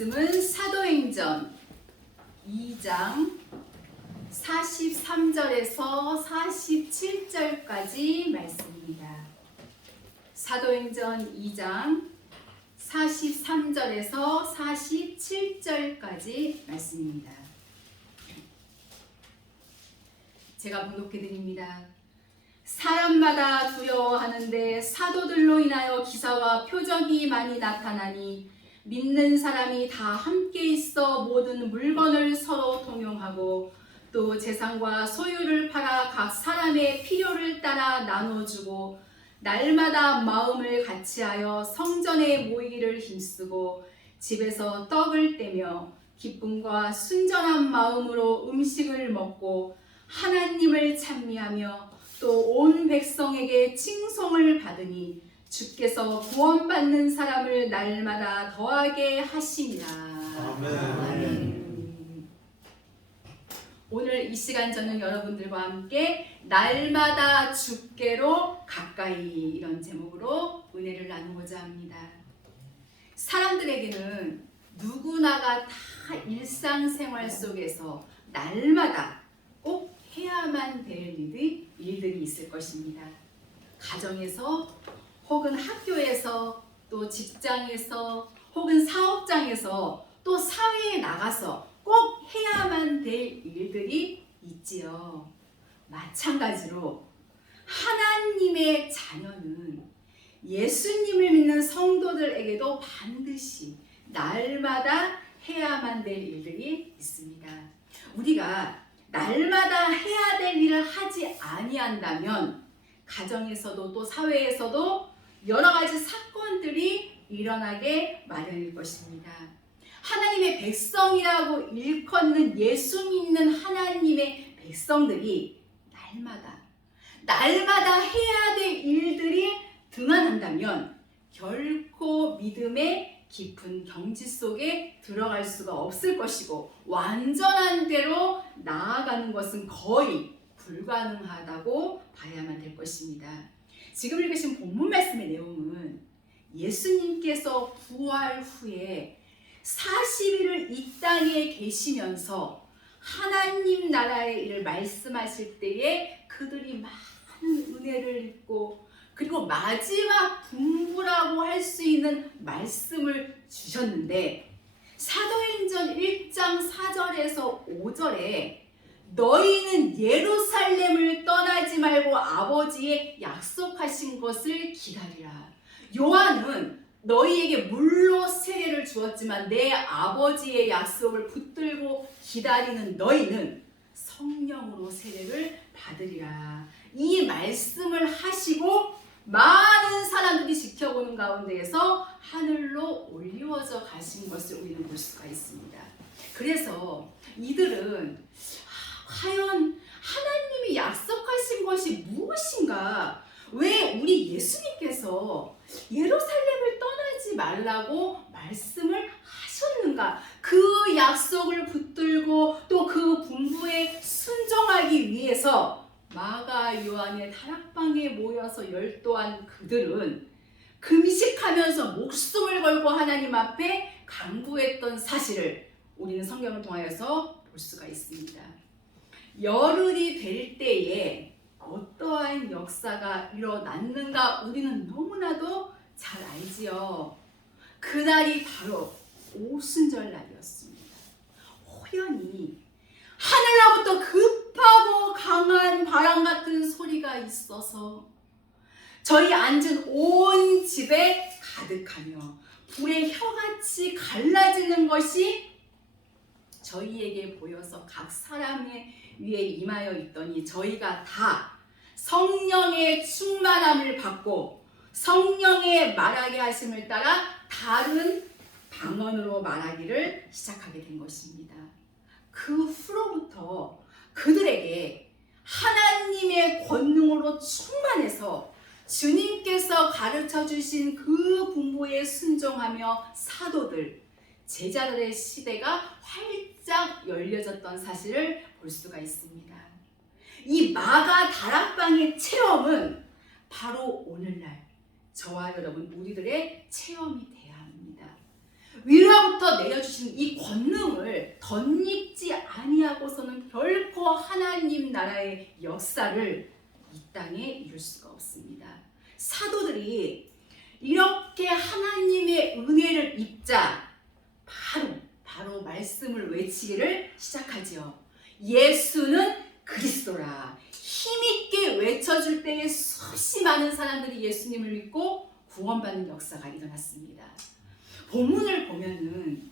말씀은 사도행전 2장 43절에서 47절까지 말씀입니다. 사도행전 2장 43절에서 47절까지 말씀입니다. 제가 봉독해 드립니다. 사람마다 두려워하는데 사도들로 인하여 기사와 표적이 많이 나타나니 믿는 사람이 다 함께 있어 모든 물건을 서로 통용하고 또 재산과 소유를 팔아 각 사람의 필요를 따라 나눠주고 날마다 마음을 같이하여 성전에 모이기를 힘쓰고 집에서 떡을 떼며 기쁨과 순전한 마음으로 음식을 먹고 하나님을 찬미하며 또 온 백성에게 칭송을 받으니 주께서 구원받는 사람을 날마다 더하게 하시니라. 아멘. 오늘 이 시간 저는 여러분들과 함께 날마다 주께로 가까이 이런 제목으로 은혜를 나누고자 합니다. 사람들에게는 누구나가 다 일상생활 속에서 날마다 꼭 해야만 될 일들이 있을 것입니다. 가정에서 혹은 학교에서 또 직장에서 혹은 사업장에서 또 사회에 나가서 꼭 해야만 될 일들이 있지요. 마찬가지로 하나님의 자녀는 예수님을 믿는 성도들에게도 반드시 날마다 해야만 될 일들이 있습니다. 우리가 날마다 해야 될 일을 하지 아니한다면 가정에서도 또 사회에서도 여러 가지 사건들이 일어나게 마련일 것입니다. 하나님의 백성이라고 일컫는 예수 믿는 하나님의 백성들이 날마다 해야 될 일들이 등한한다면 결코 믿음의 깊은 경지 속에 들어갈 수가 없을 것이고 완전한 대로 나아가는 것은 거의 불가능하다고 봐야만 될 것입니다. 지금 읽으신 본문 말씀의 내용은 예수님께서 부활 후에 40일을 이 땅에 계시면서 하나님 나라의 일을 말씀하실 때에 그들이 많은 은혜를 입고 그리고 마지막 분부라고 할 수 있는 말씀을 주셨는데 사도행전 1장 4절에서 5절에 너희는 예루살렘을 떠나지 말고 아버지의 약속하신 것을 기다리라. 요한은 너희에게 물로 세례를 주었지만 내 아버지의 약속을 붙들고 기다리는 너희는 성령으로 세례를 받으리라. 이 말씀을 하시고 많은 사람들이 지켜보는 가운데에서 하늘로 올리워져 가신 것을 우리는 볼 수가 있습니다. 그래서 이들은 과연 하나님이 약속하신 것이 무엇인가? 왜 우리 예수님께서 예루살렘을 떠나지 말라고 말씀을 하셨는가? 그 약속을 붙들고 또 그 분부에 순종하기 위해서 마가 요한의 다락방에 모여서 열도한 그들은 금식하면서 목숨을 걸고 하나님 앞에 간구했던 사실을 우리는 성경을 통하여서 볼 수가 있습니다. 열흘이 될 때에 어떠한 역사가 일어났는가 우리는 너무나도 잘 알지요. 그날이 바로 오순절 날이었습니다. 호련히 하늘로부터 급하고 강한 바람 같은 소리가 있어서 저희 앉은 온 집에 가득하며 불의 혀같이 갈라지는 것이 저희에게 보여서 각 사람의 위에 임하여 있더니 저희가 다 성령의 충만함을 받고 성령의 말하게 하심을 따라 다른 방언으로 말하기를 시작하게 된 것입니다. 그 후로부터 그들에게 하나님의 권능으로 충만해서 주님께서 가르쳐 주신 그 분부에 순종하며 사도들, 제자들의 시대가 활짝 열려졌던 사실을 볼 수가 있습니다. 이 마가 다락방의 체험은 바로 오늘날 저와 여러분 우리들의 체험이 돼야 합니다. 위로부터 내려주신 이 권능을 덧입지 아니하고서는 결코 하나님 나라의 역사를 이 땅에 이룰 수가 없습니다. 사도들이 이렇게 하나님의 은혜를 입자 바로 말씀을 외치기를 시작하지요. 예수는 그리스도라. 힘있게 외쳐줄 때에 수없이 많은 사람들이 예수님을 믿고 구원받는 역사가 일어났습니다. 본문을 보면은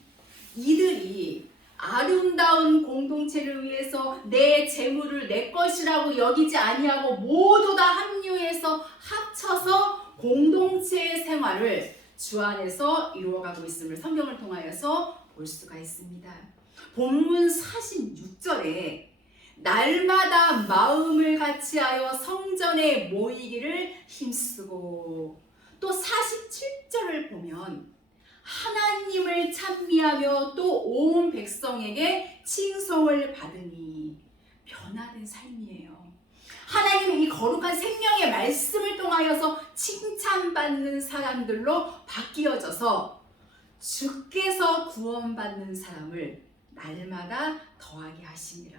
이들이 아름다운 공동체를 위해서 내 재물을 내 것이라고 여기지 아니하고 모두 다 합류해서 합쳐서 공동체의 생활을 주 안에서 이루어가고 있음을 성경을 통하여서 볼 수가 있습니다. 본문 46절에 날마다 마음을 같이하여 성전에 모이기를 힘쓰고, 또 47절을 보면 하나님을 찬미하며 또 온 백성에게 칭송을 받으니 변화된 삶이에요. 하나님의 이 거룩한 생명의 말씀을 통하여서 칭찬받는 사람들로 바뀌어져서 주께서 구원받는 사람을 날마다 더하게 하시니라.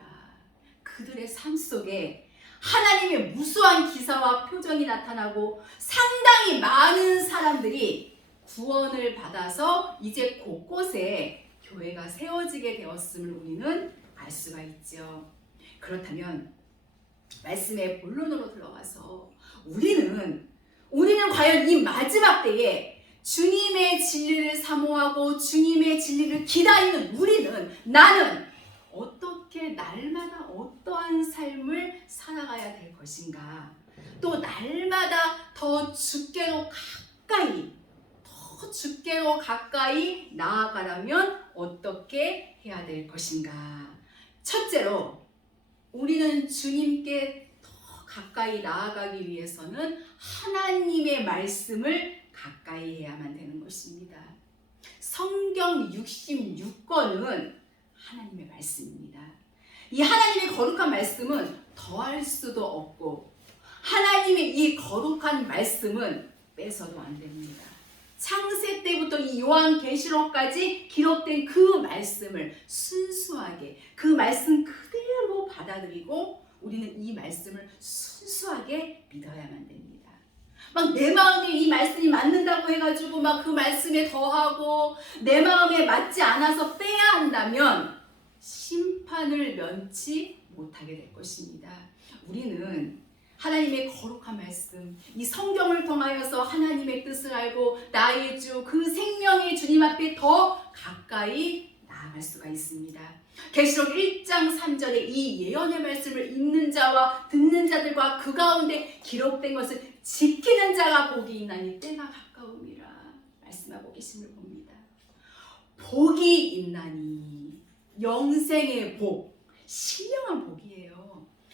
그들의 삶 속에 하나님의 무수한 기사와 표정이 나타나고 상당히 많은 사람들이 구원을 받아서 이제 곳곳에 교회가 세워지게 되었음을 우리는 알 수가 있죠. 그렇다면 말씀의 본론으로 들어가서 우리는 과연 이 마지막 때에 주님의 진리를 사모하고 주님의 진리를 기다리는 나는 어떻게 날마다 어떠한 삶을 살아가야 될 것인가? 또 날마다 더 주께로 가까이 나아가려면 어떻게 해야 될 것인가? 첫째로 우리는 주님께 더 가까이 나아가기 위해서는 하나님의 말씀을 가까이 해야만 되는 것입니다. 성경 66권은 하나님의 말씀입니다. 이 하나님의 거룩한 말씀은 더할 수도 없고 하나님의 이 거룩한 말씀은 빼서도 안 됩니다. 창세 때부터 이 요한계시록까지 기록된 그 말씀을 순수하게 그 말씀 그대로 받아들이고 우리는 이 말씀을 순수하게 믿어야만 됩니다. 막 내 마음에 이 말씀이 맞는다고 해가지고 막 그 말씀에 더하고 내 마음에 맞지 않아서 빼야 한다면 심판을 면치 못하게 될 것입니다. 우리는 하나님의 거룩한 말씀, 이 성경을 통하여서 하나님의 뜻을 알고 나의 주, 그 생명의 주님 앞에 더 가까이 나아갈 수가 있습니다. 계시록 1장 3절에 이 예언의 말씀을 읽는 자와 듣는 자들과 그 가운데 기록된 것을 지키는 자가 복이 있나니 때가 가까움이라 말씀하고 계심을 봅니다. 복이 있나니 영생의 복, 신령한 복이에요.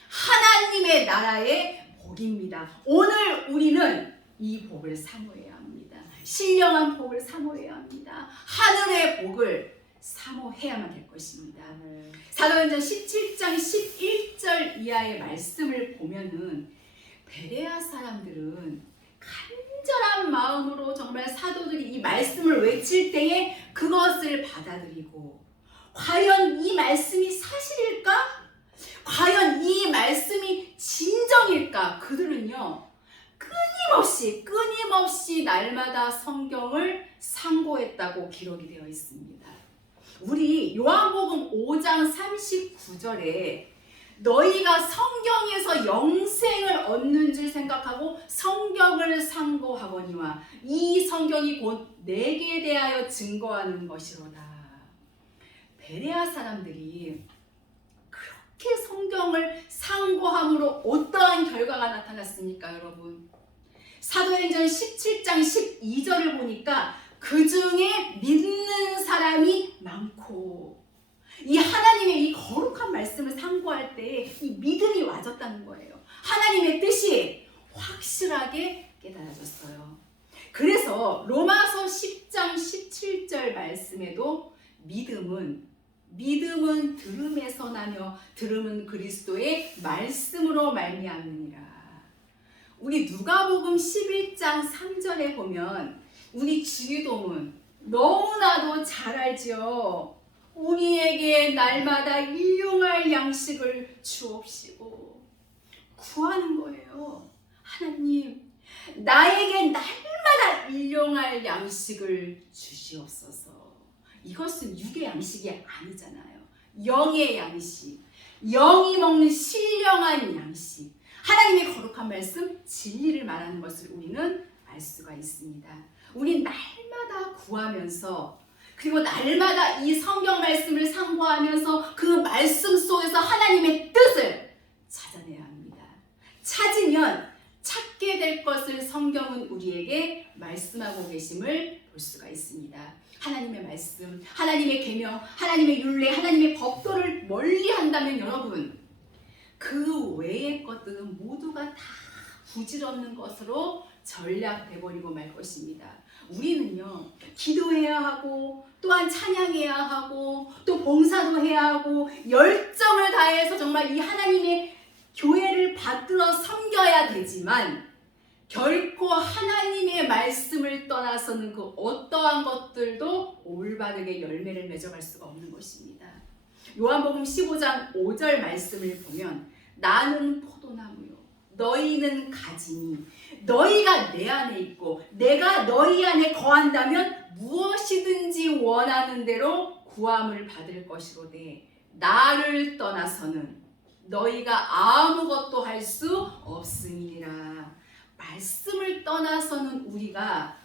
하나님의 나라의 복입니다. 오늘 우리는 이 복을 사모해야 합니다. 신령한 복을 사모해야 합니다. 하늘의 복을 사모해야만 될 것입니다. 사도행전 17장 11절 이하의 말씀을 보면은 베레아 사람들은 간절한 마음으로 정말 사도들이 이 말씀을 외칠 때에 그것을 받아들이고 과연 이 말씀이 사실일까? 과연 이 말씀이 진정일까? 그들은요 끊임없이 날마다 성경을 상고했다고 기록이 되어 있습니다. 우리 요한복음 5장 39절에 너희가 성경에서 영생을 얻는 줄 생각하고 성경을 상고하거니와 이 성경이 곧 내게 대하여 증거하는 것이로다. 베레아 사람들이 그렇게 성경을 상고함으로 어떠한 결과가 나타났습니까, 여러분? 사도행전 17장 12절을 보니까 그 중에 믿는 사람이 많고 이 하나님의 이 거룩한 말씀을 상고할 때 이 믿음이 와졌다는 거예요. 하나님의 뜻이 확실하게 깨달아졌어요. 그래서 로마서 10장 17절 말씀에도 믿음은 들음에서 나며 들음은 그리스도의 말씀으로 말미암느니라. 우리 누가복음 11장 3절에 보면 우리 주기도문, 너무나도 잘 알지요. 우리에게 날마다 일용할 양식을 주옵시고 구하는 거예요. 하나님, 나에게 날마다 일용할 양식을 주시옵소서. 이것은 육의 양식이 아니잖아요. 영의 양식, 영이 먹는 신령한 양식, 하나님의 거룩한 말씀, 진리를 말하는 것을 우리는 알 수가 있습니다. 우리 날마다 구하면서, 그리고 날마다 이 성경 말씀을 상고하면서 그 말씀 속에서 하나님의 뜻을 찾아내야 합니다. 찾으면 찾게 될 것을 성경은 우리에게 말씀하고 계심을 볼 수가 있습니다. 하나님의 말씀, 하나님의 계명, 하나님의 율례, 하나님의 법도를 멀리 한다면 여러분, 그 외의 것들은 모두가 다 부질없는 것으로 전락돼버리고 말 것입니다. 우리는요, 기도해야 하고, 또한 찬양해야 하고, 또 봉사도 해야 하고, 열정을 다해서 정말 이 하나님의 교회를 받들어 섬겨야 되지만, 결코 하나님의 말씀을 떠나서는 그 어떠한 것들도 올바르게 열매를 맺어갈 수가 없는 것입니다. 요한복음 15장 5절 말씀을 보면, 나는 포도나무요 너희는 가지니 너희가 내 안에 있고 내가 너희 안에 거한다면 무엇이든지 원하는 대로 구함을 받을 것이로되 나를 떠나서는 너희가 아무것도 할 수 없음이니라. 말씀을 떠나서는 우리가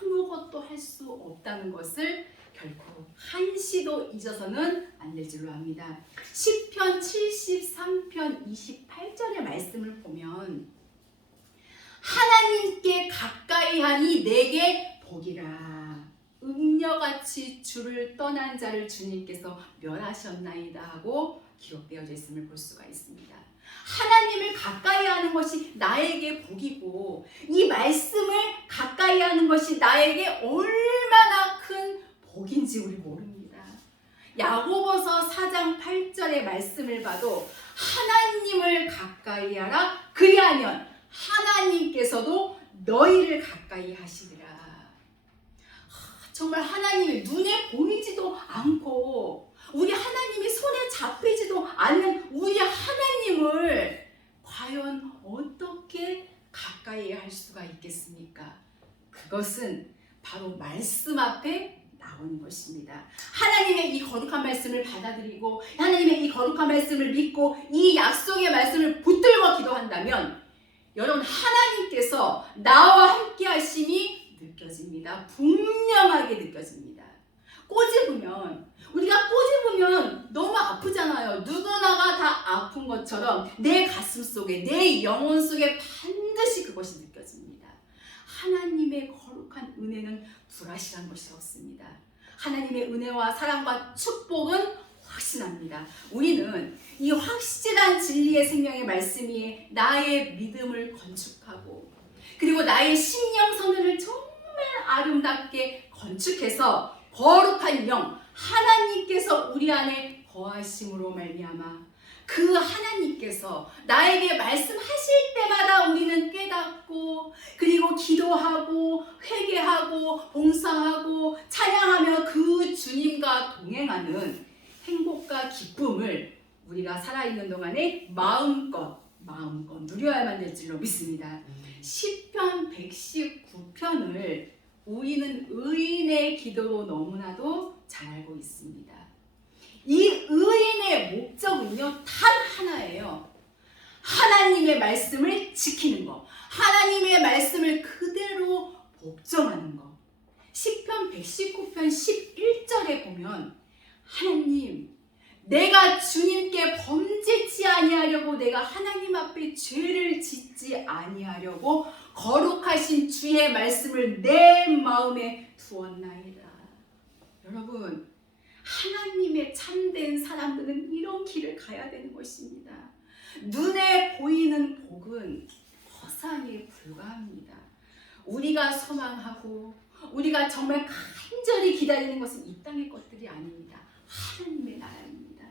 아무것도 할 수 없다는 것을 결코 한시도 잊어서는 안 될 줄로 압니다. 시편 73편 28절의 말씀을 보면, 하나님께 가까이 하니 내게 복이라. 음녀같이 주를 떠난 자를 주님께서 멸하셨나이다 하고 기록되어져 있음을 볼 수가 있습니다. 하나님을 가까이 하는 것이 나에게 복이고, 이 말씀을 가까이 하는 것이 나에게 얼마나 큰 복인지 우리 모릅니다. 야고보서 4장 8절의 말씀을 봐도 하나님을 가까이 하라, 그리하면 하나님께서도 너희를 가까이 하시리라. 정말 하나님이 눈에 보이지도 않고 우리 하나님이 손에 잡히지도 않는 우리 하나님을 과연 어떻게 가까이 할 수가 있겠습니까? 그것은 바로 말씀 앞에 나오는 것입니다. 하나님의 이 거룩한 말씀을 받아들이고 하나님의 이 거룩한 말씀을 믿고 이 약속의 말씀을 붙들고 기도한다면 여러분, 하나님께서 나와 함께 하심이 느껴집니다. 분명하게 느껴집니다. 우리가 꼬집으면 너무 아프잖아요. 누구나가 다 아픈 것처럼 내 가슴 속에, 내 영혼 속에 반드시 그것이 느껴집니다. 하나님의 거룩한 은혜는 불확실한 것이 없습니다. 하나님의 은혜와 사랑과 축복은 확신합니다. 우리는 이 확실한 진리의 생명의 말씀 위에 나의 믿음을 건축하고, 그리고 나의 심령 선을 정말 아름답게 건축해서 거룩한 영, 하나님께서 우리 안에 거하심으로 말미암아 그 하나님께서 나에게 말씀하실 때마다 우리는 깨닫고, 그리고 기도하고 회개하고 봉사하고 찬양하며 그 주님과 동행하는 행복과 기쁨을 우리가 살아있는 동안에 마음껏 누려야만 될 줄로 믿습니다. 시편 119편을 우리는 의인의 기도로 너무나도 잘 알고 있습니다. 이 의인의 목적은요, 단 하나예요. 하나님의 말씀을 지키는 것, 하나님의 말씀을 그대로 복종하는 것. 시편 119편 11절에 보면, 하나님, 내가 주님께 범죄치 아니하려고, 내가 하나님 앞에 죄를 짓지 아니하려고 거룩하신 주의 말씀을 내 마음에 두었나이다. 여러분, 하나님의 참된 사람들은 이런 길을 가야 되는 것입니다. 눈에 보이는 복은 허상에 불과합니다. 우리가 소망하고 우리가 정말 간절히 기다리는 것은 이 땅의 것들이 아닙니다. 하나님의 나라입니다.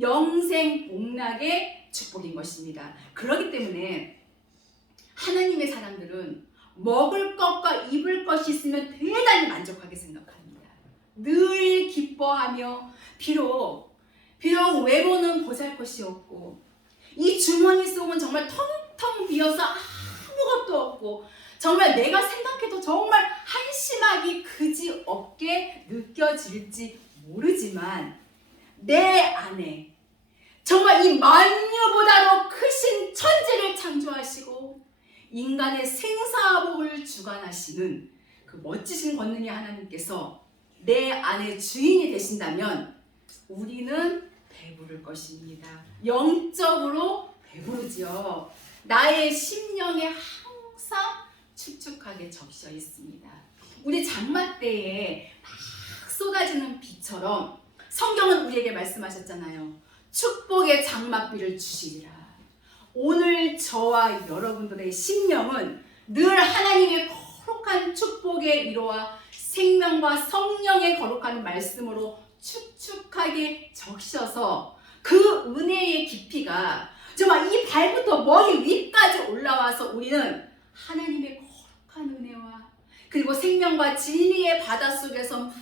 영생 복락의 축복인 것입니다. 그렇기 때문에 하나님의 사람들은 먹을 것과 입을 것이 있으면 대단히 만족하게 생각합니다. 늘 기뻐하며 비록 외모는 보잘것이 없고 이 주머니 속은 정말 텅텅 비어서 아무것도 없고 정말 내가 생각해도 정말 한심하기 그지없게 느껴질지 모르지만 내 안에 정말 이 만유보다도 크신 천지를 창조하시고 인간의 생사복을 주관하시는 그 멋지신 권능의 하나님께서 내 안에 주인이 되신다면 우리는 배부를 것입니다. 영적으로 배부르지요. 나의 심령에 항상 축축하게 적셔 있습니다. 우리 장마 때에 막 쏟아지는 비처럼 성경은 우리에게 말씀하셨잖아요. 축복의 장맛비를 주시리라. 오늘 저와 여러분들의 심령은 늘 하나님의 거룩한 축복의 위로와 생명과 성령의 거룩한 말씀으로 축축하게 적셔서 그 은혜의 깊이가 정말 이 발부터 머리 위까지 올라와서 우리는 하나님의 거룩한 은혜와 그리고 생명과 진리의 바닷속에서 막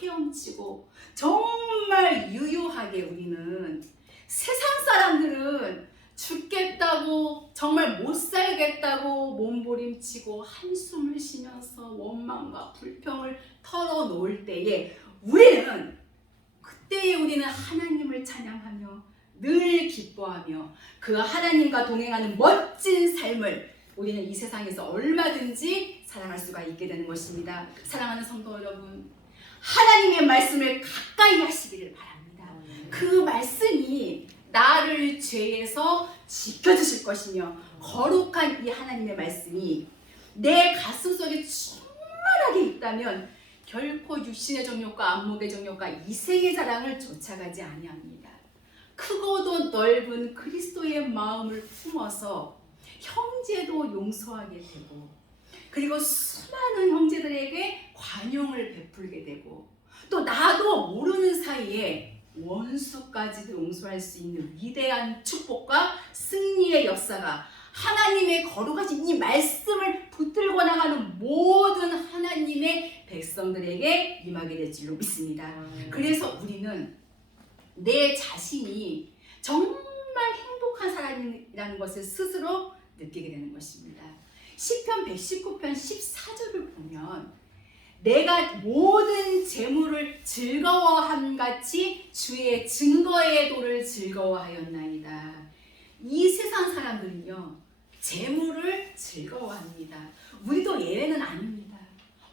헤엄치고 정말 유유하게 우리는 세상 사람들은 죽겠다고 정말 못 살겠다고 몸부림치고 한숨을 쉬면서 원망과 불평을 털어놓을 때에 그때에 우리는 하나님을 찬양하며 늘 기뻐하며 그 하나님과 동행하는 멋진 삶을 우리는 이 세상에서 얼마든지 사랑할 수가 있게 되는 것입니다. 사랑하는 성도 여러분, 하나님의 말씀을 가까이 하시기를 바랍니다. 그 말씀이 나를 죄에서 지켜주실 것이며 거룩한 이 하나님의 말씀이 내 가슴속에 충만하게 있다면 결코 육신의 정욕과 안목의 정욕과 이생의 자랑을 쫓아가지 아니합니다. 크고도 넓은 그리스도의 마음을 품어서 형제도 용서하게 되고 그리고 수많은 형제들에게 관용을 베풀게 되고 또 나도 모르는 사이에 원수까지도 용서할 수 있는 위대한 축복과 승리의 역사가 하나님의 거룩하신 이 말씀을 붙들고 나가는 모든 하나님의 백성들에게 임하게 될 줄로 믿습니다. 그래서 우리는 내 자신이 정말 행복한 사람이라는 것을 스스로 느끼게 되는 것입니다. 시편 119편 14절을 보면 내가 모든 재물을 즐거워함같이 주의 증거의 도를 즐거워하였나이다. 이 세상 사람들은요 재물을 즐거워합니다. 우리도 예외는 아닙니다.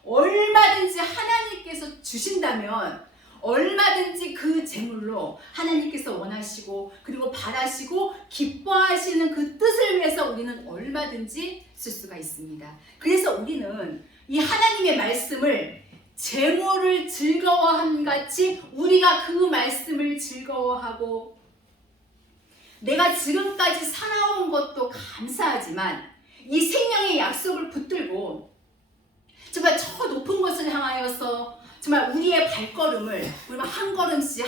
얼마든지 하나님께서 주신다면 얼마든지 그 재물로 하나님께서 원하시고 그리고 바라시고 기뻐하시는 그 뜻을 위해서 우리는 얼마든지 쓸 수가 있습니다. 그래서 우리는 이 하나님의 말씀을 재물을 즐거워함같이 우리가 그 말씀을 즐거워하고 내가 지금까지 살아온 것도 감사하지만 이 생명의 약속을 붙들고 정말 저 높은 곳을 향하여서 정말 우리의 발걸음을 우리가 한 걸음씩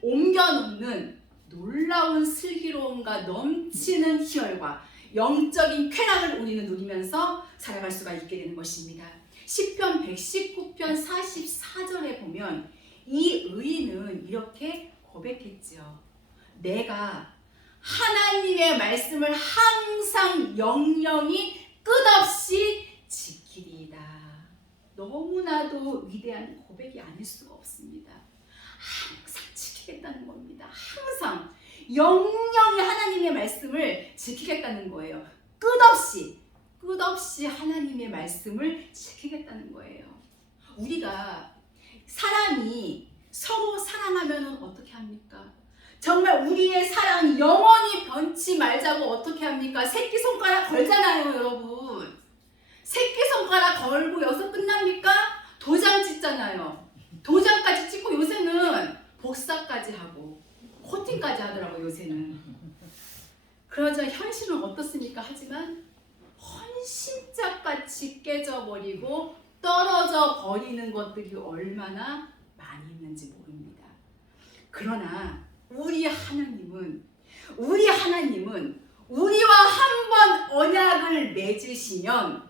옮겨놓는 놀라운 슬기로움과 넘치는 희열과 영적인 쾌락을 우리는 누리면서 살아갈 수가 있게 되는 것입니다. 시편 119편 44절에 보면 이 의인은 이렇게 고백했지요. 내가 하나님의 말씀을 항상 영영이 끝없이 지키리이다. 너무나도 위대한 고백이 아닐 수가 없습니다. 항상 지키겠다는 겁니다. 항상 영영이 하나님의 말씀을 지키겠다는 거예요. 끝없이 하나님의 말씀을 지키겠다는 거예요. 우리가 사람이 서로 사랑하면 어떻게 합니까? 정말 우리의 사랑 영원히 변치 말자고 어떻게 합니까? 새끼손가락 걸잖아요, 여러분. 새끼손가락 걸고 여기서 끝납니까? 도장 찍잖아요. 도장까지 찍고 요새는 복사까지 하고 코팅까지 하더라고요, 요새는. 그러자 현실은 어떻습니까? 하지만 헌신짝같이 깨져버리고 떨어져 버리는 것들이 얼마나 많이 있는지 모릅니다. 그러나 우리 하나님은 우리와 한 번 언약을 맺으시면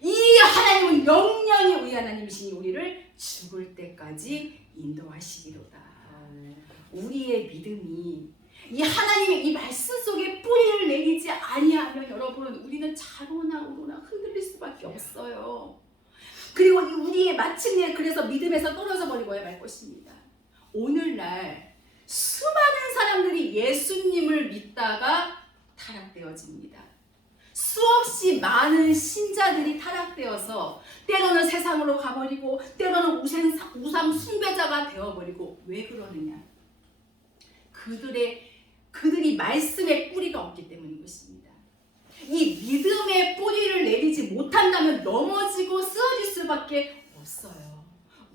이 하나님은 영영이 우리 하나님이시니 우리를 죽을 때까지 인도하시리로다. 우리의 믿음이 이 하나님의 이 말씀 속에 뿌리를 내리지 아니하면 여러분 우리는 좌로나 우로나 흔들릴 수밖에 없어요. 그리고 우리의 마침내 그래서 믿음에서 떨어져 버리고야 말 것입니다. 오늘날 수많은 사람들이 예수님을 믿다가 타락되어집니다. 수없이 많은 신자들이 타락되어서 때로는 세상으로 가버리고 때로는 우상 숭배자가 되어버리고 왜 그러느냐? 그들이 말씀의 뿌리가 없기 때문인 것입니다. 이 믿음의 뿌리를 내리지 못한다면 넘어지고 쓰러질 수밖에 없어요.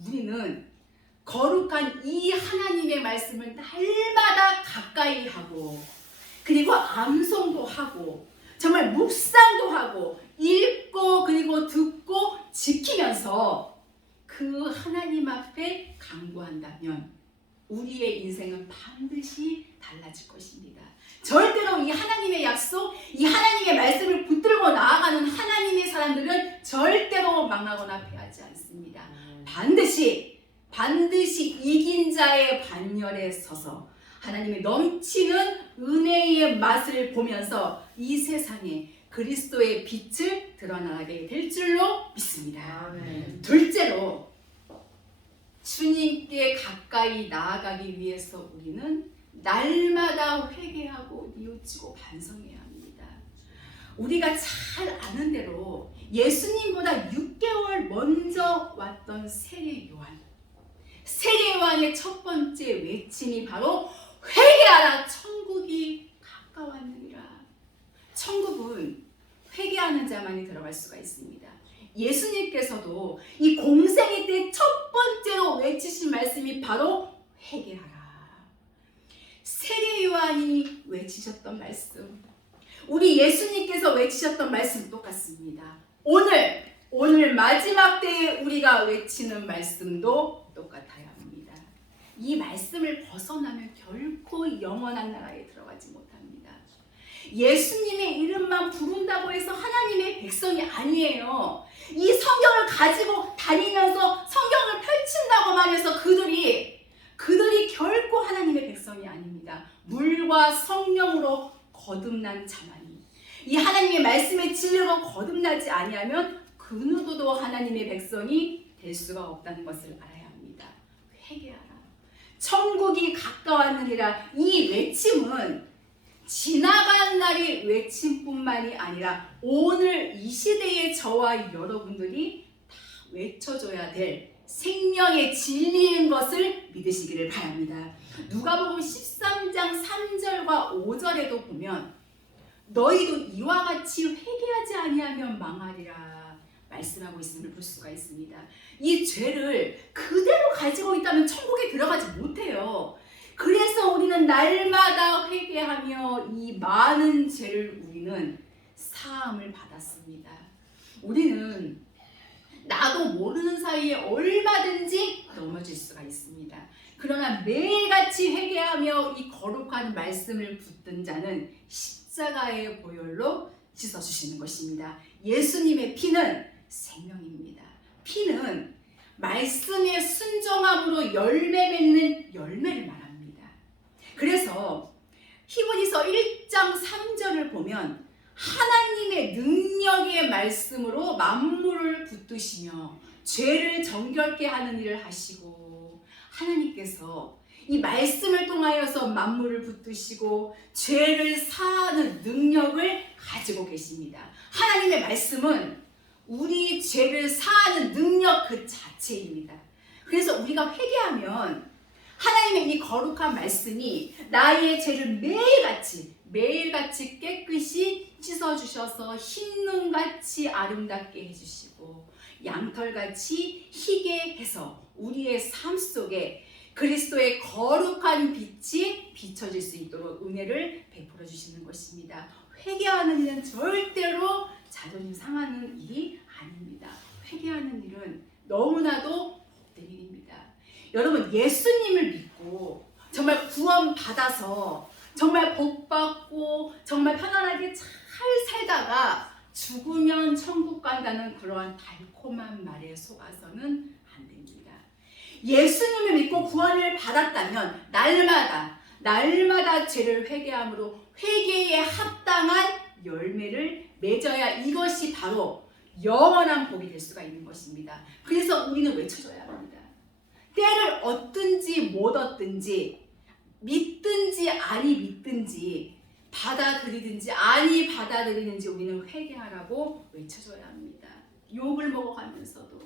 우리는 거룩한 이 하나님의 말씀을 날마다 가까이 하고 그리고 암송도 하고 정말 묵상도 하고 읽고 그리고 듣고 지키면서 그 하나님 앞에 간구한다면 우리의 인생은 반드시 달라질 것입니다. 절대로 이 하나님의 약속, 이 하나님의 말씀을 붙들고 나아가는 하나님의 사람들은 절대로 망하거나 패하지 않습니다. 반드시 이긴 자의 반열에 서서 하나님의 넘치는 은혜의 맛을 보면서 이 세상에 그리스도의 빛을 드러나게 될 줄로 믿습니다. 아멘. 둘째로 주님께 가까이 나아가기 위해서 우리는 날마다 회개하고 뉘우치고 반성해야 합니다. 우리가 잘 아는 대로 예수님보다 6개월 먼저 왔던 세례 요한의 첫 번째 외침이 바로 회개하라 천국이 가까웠느니라. 천국은 회개하는 자만이 들어갈 수가 있습니다. 예수님께서도 이 공생애 때 첫 번째로 외치신 말씀이 바로 회개하라. 세례 요한이 외치셨던 말씀, 우리 예수님께서 외치셨던 말씀 똑같습니다. 오늘 마지막 때에 우리가 외치는 말씀도 똑같아야 합니다. 이 말씀을 벗어나면 결코 영원한 나라에 들어가지 못합니다. 예수님의 이름만 부른다고 해서 하나님의 백성이 아니에요. 이 성경을 가지고 다니면서 성경을 펼친다고만 해서 그들이 결코 하나님의 백성이 아닙니다. 물과 성령으로 거듭난 자만이 이 하나님의 말씀의 진리로 거듭나지 아니하면 그 누구도 하나님의 백성이 될 수가 없다는 것을 알아야 합니다. 회개하라. 천국이 가까웠느니라. 이 외침은 지나간 날의 외침뿐만이 아니라 오늘 이 시대의 저와 여러분들이 다 외쳐줘야 될 생명의 진리인 것을 믿으시기를 바랍니다. 누가복음 13장 3절과 5절에도 보면 너희도 이와 같이 회개하지 아니하면 망하리라 말씀하고 있음을 볼 수가 있습니다. 이 죄를 그대로 가지고 있다면 천국에 들어가지 못해요. 그래서 우리는 날마다 회개하며 이 많은 죄를 우리는 사함을 받았습니다. 우리는 나도 모르는 사이에 얼마든지 넘어질 수가 있습니다. 그러나 매일같이 회개하며 이 거룩한 말씀을 붙든 자는 십자가의 보혈로 씻어주시는 것입니다. 예수님의 피는 생명입니다. 피는 말씀에 순종함으로 열매 맺는 열매를 말합니다. 그래서 히브리서 1장 3절을 보면 하나님의 능력의 말씀으로 만물을 붙드시며 죄를 정결케 하는 일을 하시고 하나님께서 이 말씀을 통하여서 만물을 붙드시고 죄를 사하는 능력을 가지고 계십니다. 하나님의 말씀은 우리 죄를 사하는 능력 그 자체입니다. 그래서 우리가 회개하면 하나님의 이 거룩한 말씀이 나의 죄를 매일같이 깨끗이 씻어주셔서 흰눈같이 아름답게 해주시고 양털같이 희게 해서 우리의 삶 속에 그리스도의 거룩한 빛이 비춰질 수 있도록 은혜를 베풀어 주시는 것입니다. 회개하는 일은 절대로 자존심 상하는 일이 아닙니다. 회개하는 일은 너무나도 복된 일입니다. 여러분 예수님을 믿고 정말 구원 받아서 정말 복받고 정말 편안하게 잘 살다가 죽으면 천국 간다는 그러한 달콤한 말에 속아서는 안 됩니다. 예수님을 믿고 구원을 받았다면 날마다 죄를 회개함으로 회개에 합당한 열매를 맺어야 이것이 바로 영원한 복이 될 수가 있는 것입니다. 그래서 우리는 외쳐줘야 합니다. 때를 얻든지 못 얻든지, 믿든지 아니 믿든지, 받아들이든지 아니 받아들이는지 우리는 회개하라고 외쳐줘야 합니다. 욕을 먹어가면서도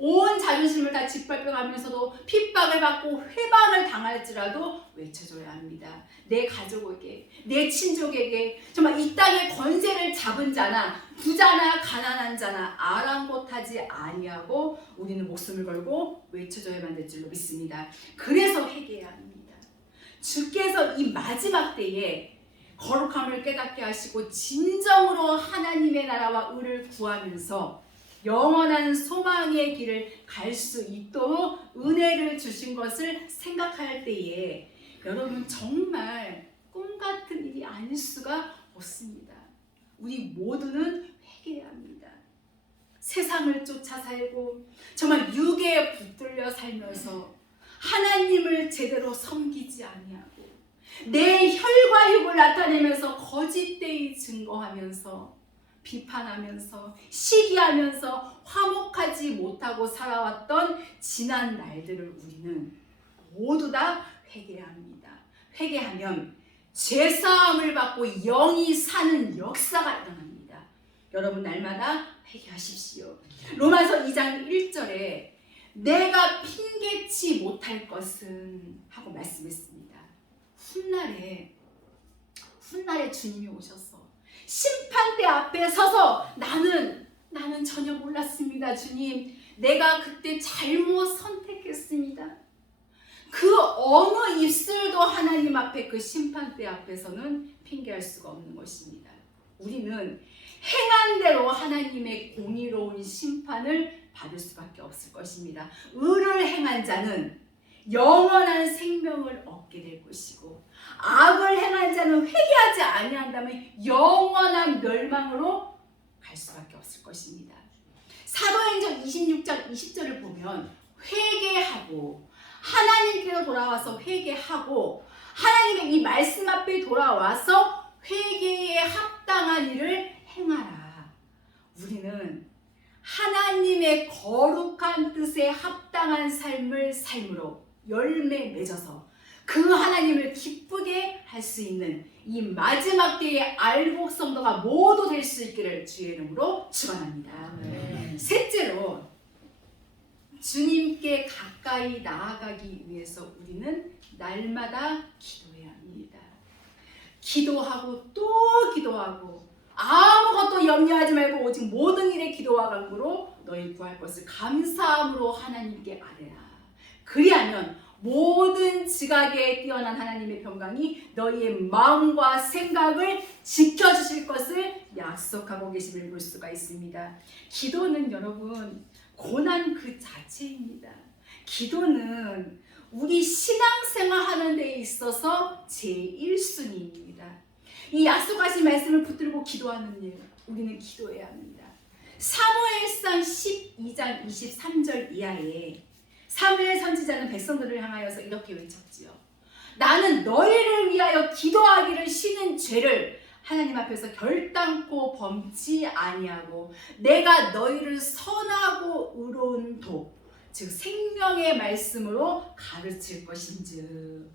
온 자존심을 다 짓밟혀가면서도 핍박을 받고 회방을 당할지라도 외쳐줘야 합니다. 내 가족에게, 내 친족에게, 정말 이 땅의 권세를 잡은 자나 부자나 가난한 자나 아랑곳하지 아니하고 우리는 목숨을 걸고 외쳐줘야만 될 줄로 믿습니다. 그래서 회개해야 합니다. 주께서 이 마지막 때에 거룩함을 깨닫게 하시고 진정으로 하나님의 나라와 의를 구하면서 영원한 소망의 길을 갈 수 있도록 은혜를 주신 것을 생각할 때에 여러분 정말 꿈같은 일이 아닐 수가 없습니다. 우리 모두는 회개해야 합니다. 세상을 쫓아 살고 정말 육에 붙들려 살면서 하나님을 제대로 섬기지 아니하고 내 혈과 육을 나타내면서 거짓되이 증거하면서 비판하면서 시기하면서 화목하지 못하고 살아왔던 지난 날들을 우리는 모두 다 회개해야 합니다. 회개하면 죄사함을 받고 영이 사는 역사가 일어납니다. 여러분 날마다 회개하십시오. 로마서 2장 1절에 내가 핑계치 못할 것은 하고 말씀했습니다. 훗날에 주님이 오셔서 심판대 앞에 서서 나는 전혀 몰랐습니다. 주님, 내가 그때 잘못 선택했습니다. 그 어느 입술도 하나님 앞에 그 심판대 앞에서는 핑계할 수가 없는 것입니다. 우리는 행한 대로 하나님의 공의로운 심판을 받을 수밖에 없을 것입니다. 의를 행한 자는 영원한 생명을 얻게 될 것이고 악을 행한 자는 회개하지 아니한다면 영원한 멸망으로 갈 수밖에 없을 것입니다. 사도행전 26장 20절을 보면 회개하고 하나님께로 돌아와서 회개하고 하나님의 이 말씀 앞에 돌아와서 회개에 합당한 일을 행하라. 우리는 하나님의 거룩한 뜻에 합당한 삶을 삶으로 열매 맺어서 그 하나님을 기쁘게 할 수 있는 이 마지막 때의 알곡 성도가 모두 될 수 있기를 주의 이름으로 축원합니다. 셋째로 주님께 가까이 나아가기 위해서 우리는 날마다 기도해야 합니다. 기도하고 또 기도하고 아무것도 염려하지 말고 오직 모든 일에 기도와 간구로 너희 구할 것을 감사함으로 하나님께 아뢰라. 그리하면 모든 지각에 뛰어난 하나님의 평강이 너희의 마음과 생각을 지켜주실 것을 약속하고 계심을 볼 수가 있습니다. 기도는 여러분 고난 그 자체입니다. 기도는 우리 신앙생활 하는 데 있어서 제1순위입니다. 이 약속하신 말씀을 붙들고 기도하는 일, 우리는 기도해야 합니다. 사무엘상 12장 23절 이하에 사무엘 선지자는 백성들을 향하여서 이렇게 외쳤지요. 나는 너희를 위하여 기도하기를 쉬는 죄를 하나님 앞에서 결단코 범치 아니하고 내가 너희를 선하고 의로운 도, 즉 생명의 말씀으로 가르칠 것인즉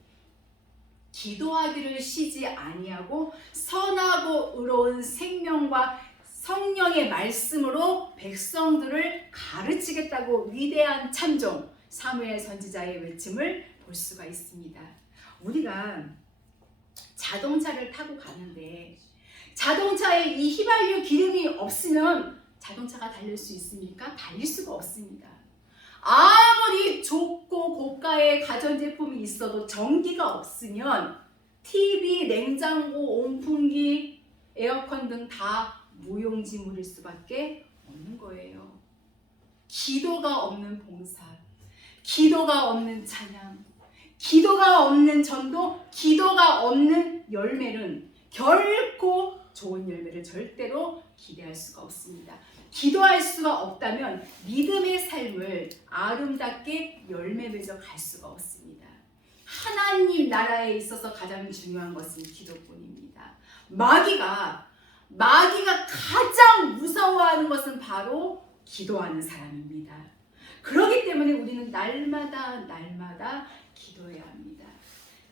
기도하기를 쉬지 아니하고 선하고 의로운 생명과 성령의 말씀으로 백성들을 가르치겠다고 위대한 참종 사무엘 선지자의 외침을 볼 수가 있습니다. 우리가 자동차를 타고 가는데 자동차에 이 휘발유 기름이 없으면 자동차가 달릴 수 있습니까? 달릴 수가 없습니다. 아무리 좋고 고가의 가전제품이 있어도 전기가 없으면 TV, 냉장고, 온풍기, 에어컨 등 다 무용지물일 수밖에 없는 거예요. 기도가 없는 봉사, 기도가 없는 찬양, 기도가 없는 전도, 기도가 없는 열매는 결코 좋은 열매를 절대로 기대할 수가 없습니다. 기도할 수가 없다면 믿음의 삶을 아름답게 열매 맺어 갈 수가 없습니다. 하나님 나라에 있어서 가장 중요한 것은 기도뿐입니다. 마귀가 가장 무서워하는 것은 바로 기도하는 사람입니다. 그렇기 때문에 우리는 날마다 기도해야 합니다.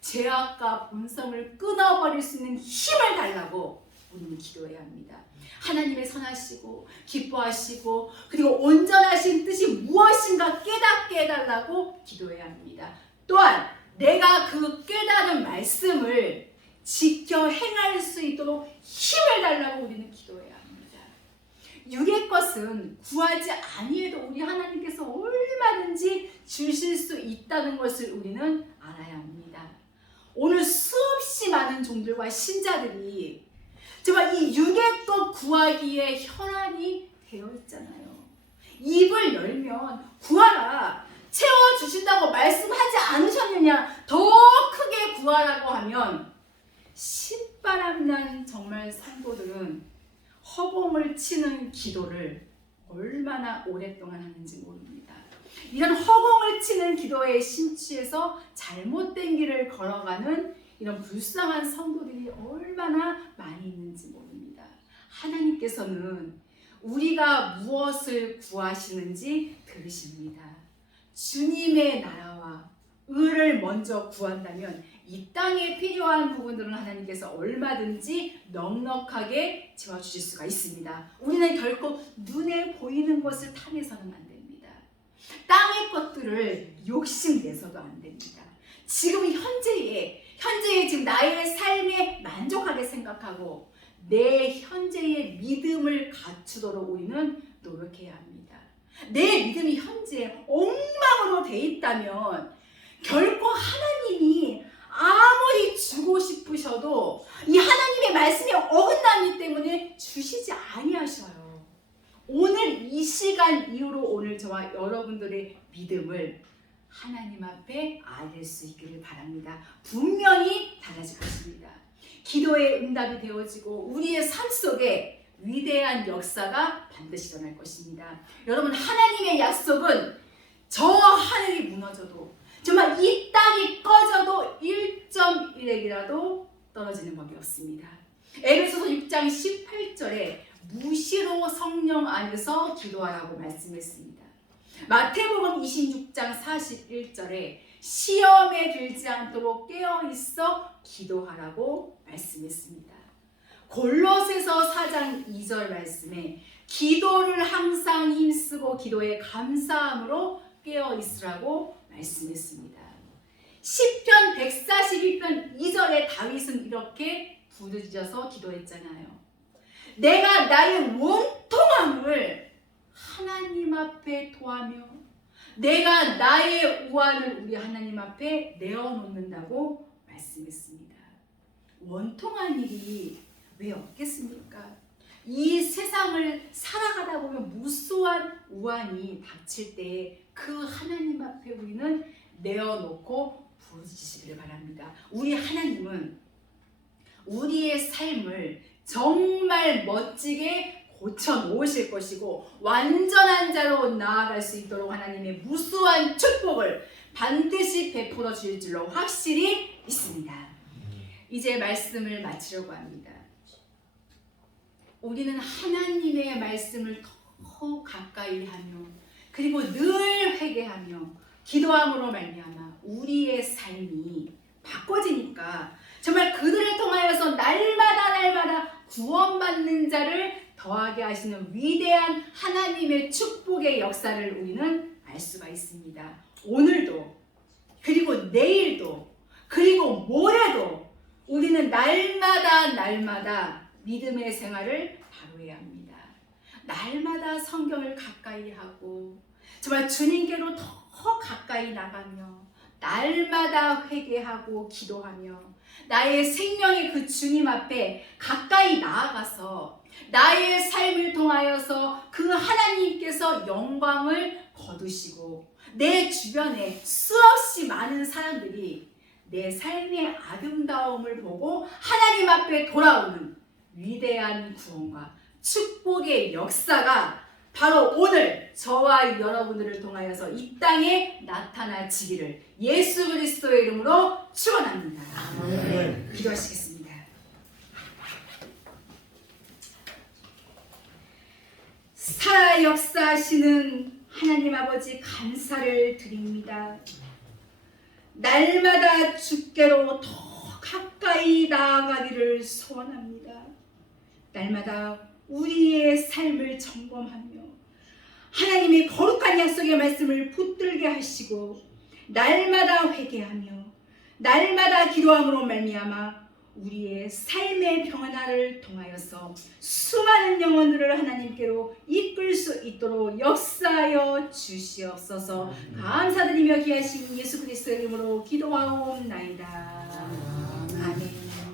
죄악과 본성을 끊어버릴 수 있는 힘을 달라고 우리는 기도해야 합니다. 하나님의 선하시고 기뻐하시고 그리고 온전하신 뜻이 무엇인가 깨닫게 해달라고 기도해야 합니다. 또한 내가 그 깨달은 말씀을 지켜 행할 수 있도록 힘을 달라고 우리는 기도해야 합니다. 육의 것은 구하지 아니해도 우리 하나님께서 얼마든지 주실 수 있다는 것을 우리는 알아야 합니다. 오늘 수없이 많은 종들과 신자들이 정말 이 육의 것 구하기에 혈안이 되어 있잖아요. 입을 열면 구하라, 채워주신다고 말씀하지 않으셨느냐, 더 크게 구하라고 하면 신바람난 정말 성도들은 허공을 치는 기도를 얼마나 오랫동안 하는지 모릅니다. 이런 허공을 치는 기도에 심취해서 잘못된 길을 걸어가는 이런 불쌍한 성도들이 얼마나 많이 있는지 모릅니다. 하나님께서는 우리가 무엇을 구하시는지 들으십니다. 주님의 나라와 의를 먼저 구한다면 이 땅에 필요한 부분들은 하나님께서 얼마든지 넉넉하게 채워주실 수가 있습니다. 우리는 결코 눈에 보이는 것을 탐해서는 안 됩니다. 땅의 것들을 욕심내서도 안 됩니다. 지금 현재의 지금 나의 삶에 만족하게 생각하고 내 현재의 믿음을 갖추도록 우리는 노력해야 합니다. 내 믿음이 현재 엉망으로 돼 있다면 결코 하나님이 아무리 주고 싶으셔도 이 하나님의 말씀에 어긋나기 때문에 주시지 아니하셔요. 오늘 이 시간 이후로 오늘 저와 여러분들의 믿음을 하나님 앞에 아릴 수 있기를 바랍니다. 분명히 달라질 것입니다. 기도의 응답이 되어지고 우리의 삶 속에 위대한 역사가 반드시 일어날 것입니다. 여러분, 하나님의 약속은 저 하늘이 무너져도 정말 이 땅이 꺼져도 1.1핵이라도 떨어지는 법이 없습니다. 에베소서 6장 18절에 무시로 성령 안에서 기도하라고 말씀했습니다. 마태복음 26장 41절에 시험에 들지 않도록 깨어있어 기도하라고 말씀했습니다. 골로새서 4장 2절 말씀에 기도를 항상 힘쓰고 기도에 감사함으로 깨어있으라고 말씀했습니다. 시편 142편 2절에 다윗은 이렇게 부르짖어서 기도했잖아요. 내가 나의 원통함을 하나님 앞에 토하며 내가 나의 우환을 우리 하나님 앞에 내어놓는다고 말씀했습니다. 원통한 일이 왜 없겠습니까? 이 세상을 살아가다 보면 무수한 우환이 닥칠 때 그 하나님 앞에 우리는 내어놓고 부르짖으시기를 바랍니다. 우리 하나님은 우리의 삶을 정말 멋지게 고쳐 놓으실 것이고 완전한 자로 나아갈 수 있도록 하나님의 무수한 축복을 반드시 베풀어 주실 줄로 확실히 믿습니다. 이제 말씀을 마치려고 합니다. 우리는 하나님의 말씀을 더 가까이 하며 그리고 늘 회개하며 기도함으로 말미암아 우리의 삶이 바꿔지니까 정말 그들을 통하여서 날마다 구원받는 자를 더하게 하시는 위대한 하나님의 축복의 역사를 우리는 알 수가 있습니다. 오늘도 그리고 내일도 그리고 모레도 우리는 날마다 믿음의 생활을 바로 해야 합니다. 날마다 성경을 가까이 하고 정말 주님께로 더 가까이 나가며 날마다 회개하고 기도하며 나의 생명의 그 주님 앞에 가까이 나아가서 나의 삶을 통하여서 그 하나님께서 영광을 거두시고 내 주변에 수없이 많은 사람들이 내 삶의 아름다움을 보고 하나님 앞에 돌아오는 위대한 구원과 축복의 역사가 바로 오늘 저와 여러분들을 통하여서 이 땅에 나타나지기를 예수 그리스도의 이름으로 축원합니다. 아멘. 기도하시겠습니다. 살아 역사하시는 하나님 아버지 감사를 드립니다. 날마다 주께로 더 가까이 나아가기를 소원합니다. 날마다 우리의 삶을 점검하며 하나님의 거룩한 약속의 말씀을 붙들게 하시고 날마다 회개하며 날마다 기도함으로 말미암아 우리의 삶의 평안을 통하여서 수많은 영혼들을 하나님께로 이끌 수 있도록 역사하여 주시옵소서. 감사드리며 귀하신 예수 그리스도의 이름으로 기도하옵나이다. 아멘.